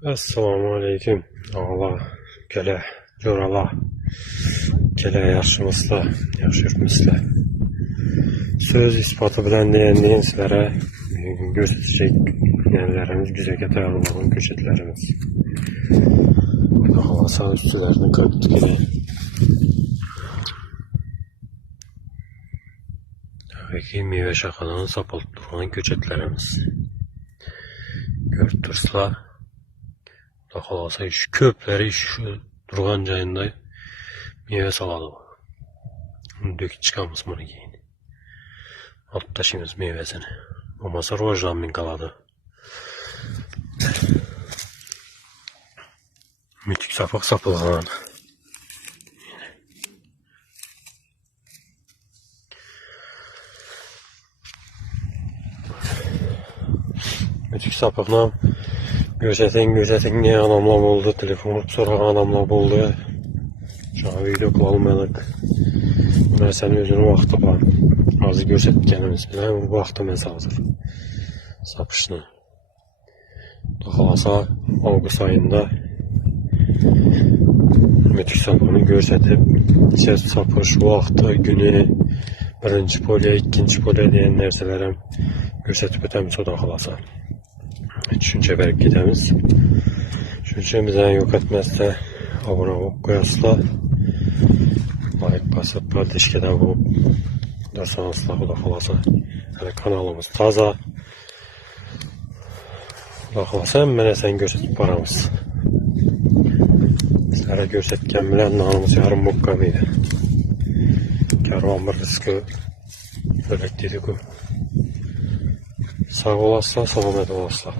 Assalamu aleyküm. Allah gələ, görala, gələ yaşımızla, yaşırmızla. Söz ispatı bilen deyənliyin sizlərə göstərəcək yenələrimiz, güzəgə tayarlanan köçətlərimiz. Havasan üstülərini qırdık elə. Tabii meyve şaxadan sapılıb duran köçətlərimiz. Görürsüzlər. Daxalasa şu köpləri şu durğan cayında meyve saladı. Döküp çıkamız bunu giyin. Alt taşımız meyvesini. Olmasa rojdan min qaladı. Mütük sapıq sapılğan. Mütük sapıqla Gözetin niye anamlam oldu, telefonu sonra anamlam oldu. Şu an video kullanmadık. Ben senin özünün vaxtı var. Azı gözetkenimiz bilen bu vaxtı mən hazır. Sapışını. Daxalasa Ağustos ayında mütük sapını gözetip sapış vaxtı, günü, birinci polya, ikinci polya deyən nərsələrəm gözetip ötəmiş o daxalasa. Düşünce verip gidemiz. Düşünce bizden yok etmezse abone olup koyasla. Like basıp paylaşkede olup dersanızla o da kalasa. Yani kanalımız taza. O da kalasa hemen sen gösterip paramız. Sizlere gösterken bilen namımız yarım mukkamıydı. Kervan bir rızkı bebek dedik o. Sağ olasla, selamet olasla.